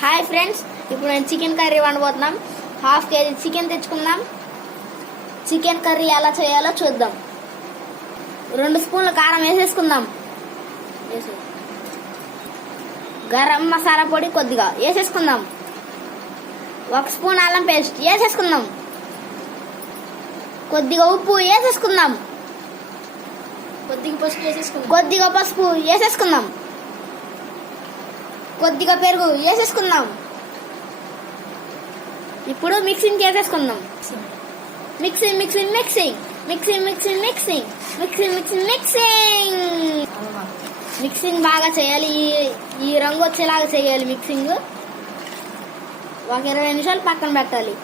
Hi friends, ఇప్పుడు నేను chicken curry వండబోతున్నాం. హాఫ్ కేజీ చికెన్ తెచ్చుకుందాం. చికెన్ కర్రీ ఎలా చేయాలో చూద్దాం. 2 స్పూన్ల కారం వేసేసుకుందాం. గరం మసాలా పొడి కొద్దిగా వేసేసుకుందాం. 1 స్పూన్ అల్లం పేస్ట్ వేసేసుకుందాం. కొద్దిగా ఉప్పు వేసేసుకుందాం. కొద్దిగా పసుపు వేసేసుకుందాం. కొద్దిగా పెరుగు వేసేసుకుందాం. ఇప్పుడు మిక్సింగ్ చేసేసుకుందాం. Mixing mixing mixing mixing mixing mixing mixing mixing mixing mixing బాగా చేయాలి. ఈ రంగు వచ్చేలాగా చేయాలి. మిక్సింగ్ ఒక 20 నిమిషాలు పక్కన పెట్టాలి.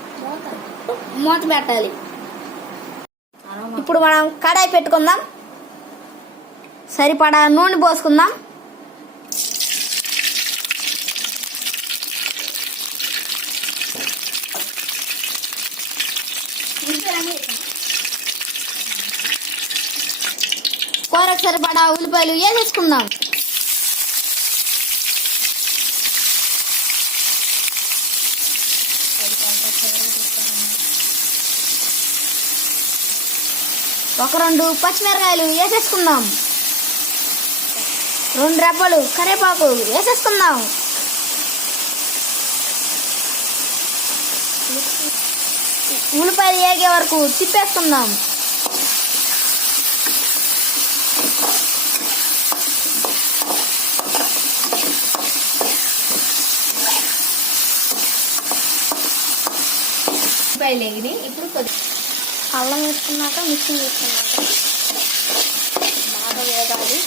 మూత పెట్టాలి. ఇప్పుడు మనం కడాయి పెట్టుకుందాం. సరిపడా నూనె పోసుకుందాం. కూరకు సరిపడా ఉల్లిపాయలు వేసేసుకుందాం. ఒక 2 పచ్చిమిరకాయలు వేసేసుకుందాం. 2 రెబ్బలు కరివేపాకు వేసేసుకుందాం. ఉల్లిపాయలు వేగే వరకు తిప్పేసుకుందాం. ఉల్లిపాయలు వేగినాయి. ఇప్పుడు అల్లం వేసుకున్నాక మిక్సింగ్ వేసుకున్నాక బాగా వేగాలి.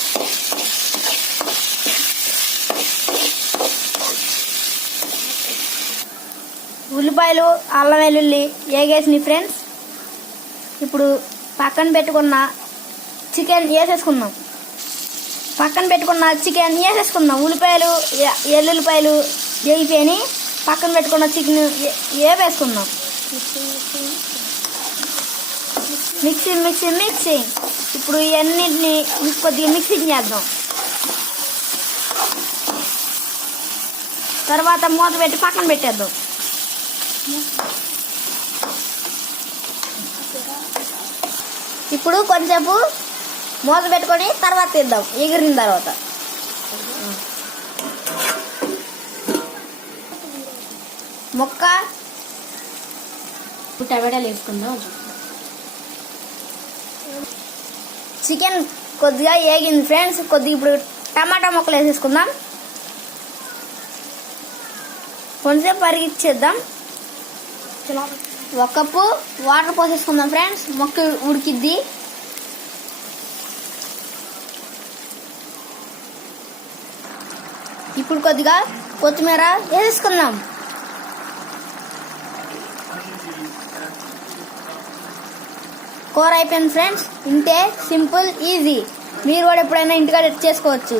ఉల్లిపాయలు అల్లం వెల్లుల్లి వేగేసినాయి ఫ్రెండ్స్. ఇప్పుడు పక్కన పెట్టుకున్న చికెన్ వేసేసుకుందాం. ఉల్లిపాయలు ఎల్లుల్లిపాయలు వేగిపోయి పక్కన పెట్టుకున్న చికెన్ వేపేసుకుందాం. మిక్సింగ్ మిక్సింగ్ మిక్సింగ్ ఇప్పుడు ఇవన్నిటిని కొద్దిగా మిక్సింగ్ చేద్దాం. తర్వాత మూత పెట్టి పక్కన పెట్టేద్దాం. ఇప్పుడు కొంచెంసేపు మూత పెట్టుకొని తర్వాత తీద్దాం. ఎగిరిన తర్వాత ముక్క టమాటాలు వేసుకుందాం. చికెన్ కొద్దిగా వేగింది ఫ్రెండ్స్. కొద్దిగా ఇప్పుడు టమాటా ముక్కలు వేసేసుకుందాం. కొంచెం పరిగిచ్చేద్దాం. 1 కప్పు వాటర్ పోసేసుకుందాం ఫ్రెండ్స్. మొక్క ఉడికిద్ది. ఇప్పుడు కొద్దిగా కొత్తిమీర వేసేసుకుందాం. కూర అయిపోయింది ఫ్రెండ్స్. ఇంతే, సింపుల్, ఈజీ. మీరు కూడా ఎప్పుడైనా ఇంటికాడ చేసుకోవచ్చు.